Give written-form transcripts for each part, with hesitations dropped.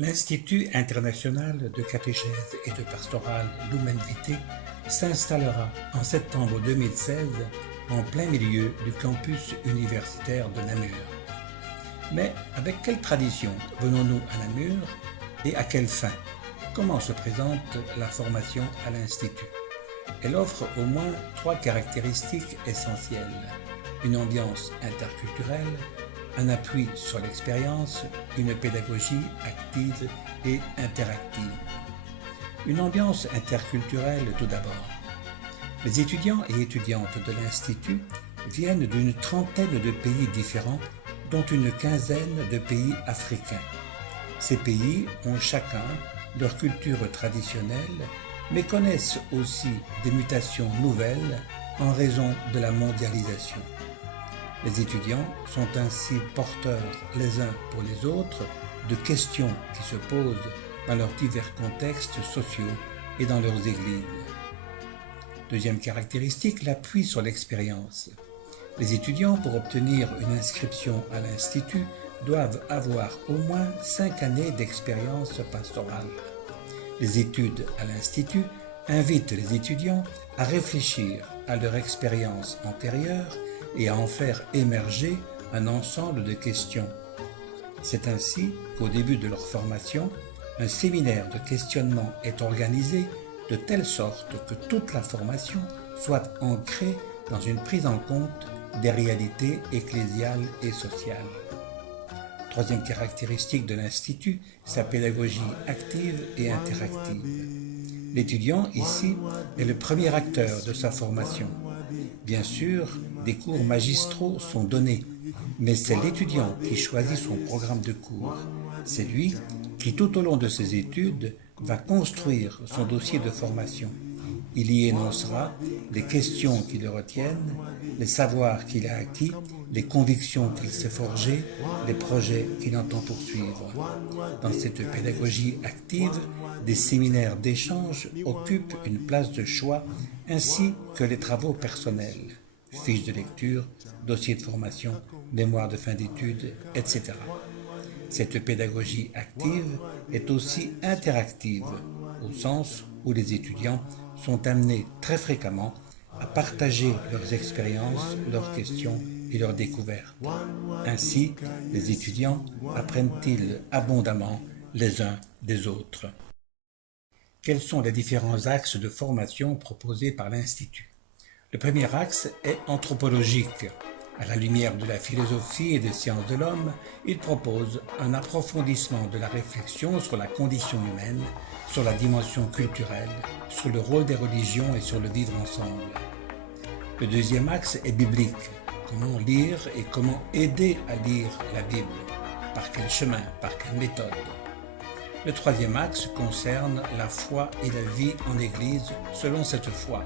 L'Institut international de catéchèse et de pastorale Lumen Vitae s'installera en septembre 2016 en plein milieu du campus universitaire de Namur. Mais avec quelle tradition venons-nous à Namur et à quelle fin? Comment se présente la formation à l'Institut? Elle offre au moins 3 caractéristiques essentielles: une ambiance interculturelle, un appui sur l'expérience, une pédagogie active et interactive. Une ambiance interculturelle tout d'abord. Les étudiants et étudiantes de l'Institut viennent d'une trentaine de pays différents, dont une quinzaine de pays africains. Ces pays ont chacun leur culture traditionnelle, mais connaissent aussi des mutations nouvelles en raison de la mondialisation. Les étudiants sont ainsi porteurs les uns pour les autres de questions qui se posent dans leurs divers contextes sociaux et dans leurs églises. Deuxième caractéristique, l'appui sur l'expérience. Les étudiants, pour obtenir une inscription à l'Institut, doivent avoir au moins 5 années d'expérience pastorale. Les études à l'Institut invitent les étudiants à réfléchir à leur expérience antérieure et à en faire émerger un ensemble de questions. C'est ainsi qu'au début de leur formation, un séminaire de questionnement est organisé de telle sorte que toute la formation soit ancrée dans une prise en compte des réalités ecclésiales et sociales. Troisième caractéristique de l'Institut, sa pédagogie active et interactive. L'étudiant, ici, est le premier acteur de sa formation. Bien sûr, des cours magistraux sont donnés, mais c'est l'étudiant qui choisit son programme de cours. C'est lui qui, tout au long de ses études, va construire son dossier de formation. Il y énoncera les questions qui le retiennent, les savoirs qu'il a acquis, les convictions qu'il s'est forgées, les projets qu'il entend poursuivre. Dans cette pédagogie active, des séminaires d'échange occupent une place de choix, ainsi que les travaux personnels, fiches de lecture, dossiers de formation, mémoire de fin d'études, etc. Cette pédagogie active est aussi interactive, au sens où les étudiants sont amenés très fréquemment à partager leurs expériences, leurs questions et leurs découvertes. Ainsi, les étudiants apprennent-ils abondamment les uns des autres. Quels sont les différents axes de formation proposés par l'Institut? Le premier axe est anthropologique. À la lumière de la philosophie et des sciences de l'homme, il propose un approfondissement de la réflexion sur la condition humaine, sur la dimension culturelle, sur le rôle des religions et sur le vivre ensemble. Le deuxième axe est biblique. Comment lire et comment aider à lire la Bible? Par quel chemin? Par quelle méthode? Le troisième axe concerne la foi et la vie en Église selon cette foi.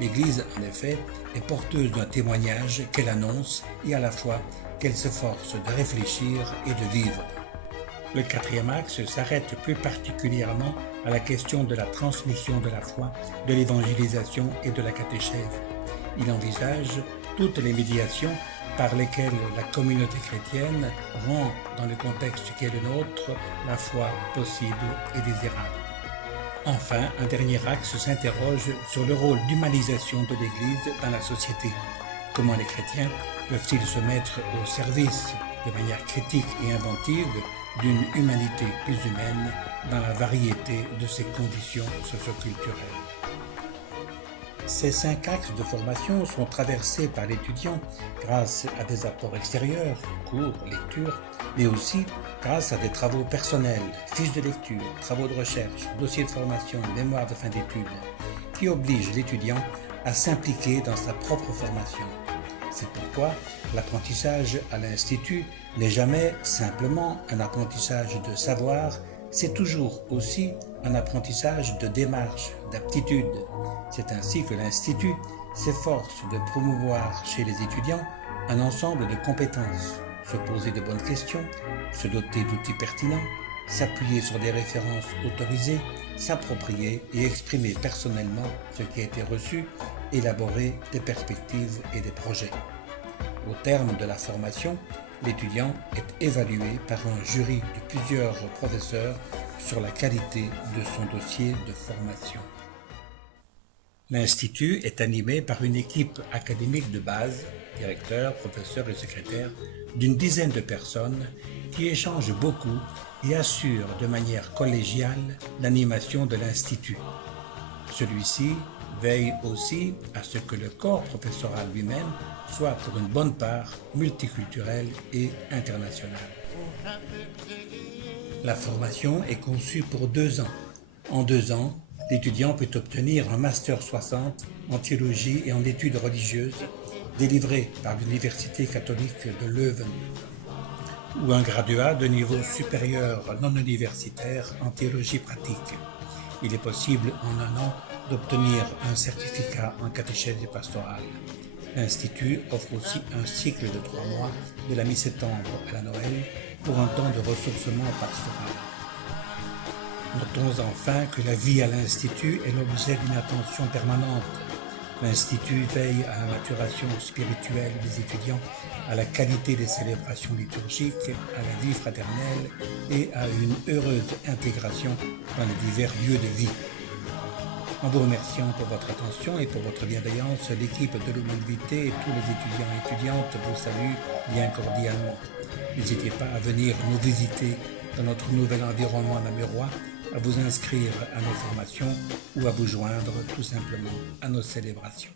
L'Église, en effet, est porteuse d'un témoignage qu'elle annonce et à la fois qu'elle s'efforce de réfléchir et de vivre. Le quatrième axe s'arrête plus particulièrement à la question de la transmission de la foi, de l'évangélisation et de la catéchèse. Il envisage toutes les médiations par lesquelles la communauté chrétienne rend, dans le contexte qui est le nôtre, la foi possible et désirable. Enfin, un dernier axe s'interroge sur le rôle d'humanisation de l'Église dans la société. Comment les chrétiens peuvent-ils se mettre au service, de manière critique et inventive, d'une humanité plus humaine dans la variété de ses conditions socioculturelles? Ces 5 axes de formation sont traversés par l'étudiant grâce à des apports extérieurs, cours, lectures, mais aussi grâce à des travaux personnels, fiches de lecture, travaux de recherche, dossiers de formation, mémoire de fin d'études, qui obligent l'étudiant à s'impliquer dans sa propre formation. C'est pourquoi l'apprentissage à l'Institut n'est jamais simplement un apprentissage de savoir, c'est toujours aussi un apprentissage de démarche, d'aptitude. C'est ainsi que l'Institut s'efforce de promouvoir chez les étudiants un ensemble de compétences, se poser de bonnes questions, se doter d'outils pertinents, s'appuyer sur des références autorisées, s'approprier et exprimer personnellement ce qui a été reçu, élaborer des perspectives et des projets. Au terme de la formation, l'étudiant est évalué par un jury de plusieurs professeurs sur la qualité de son dossier de formation. L'Institut est animé par une équipe académique de base, directeur, professeurs et secrétaires, d'une dizaine de personnes qui échangent beaucoup et assurent de manière collégiale l'animation de l'Institut. Celui-ci veille aussi à ce que le corps professoral lui-même soit pour une bonne part multiculturel et international. La formation est conçue pour 2 ans. En 2 ans, l'étudiant peut obtenir un Master 60 en théologie et en études religieuses délivré par l'Université catholique de Leuven ou un graduat de niveau supérieur non universitaire en théologie pratique. Il est possible en 1 an d'obtenir un certificat en catéchèse pastorale. L'Institut offre aussi un cycle de 3 mois de la mi-septembre à la Noël pour un temps de ressourcement pastoral. Notons enfin que la vie à l'Institut est l'objet d'une attention permanente. L'Institut veille à la maturation spirituelle des étudiants, à la qualité des célébrations liturgiques, à la vie fraternelle et à une heureuse intégration dans les divers lieux de vie. En vous remerciant pour votre attention et pour votre bienveillance, l'équipe de Lumen Vitae et tous les étudiants et étudiantes vous saluent bien cordialement. N'hésitez pas à venir nous visiter dans notre nouvel environnement namurois, à vous inscrire à nos formations ou à vous joindre tout simplement à nos célébrations.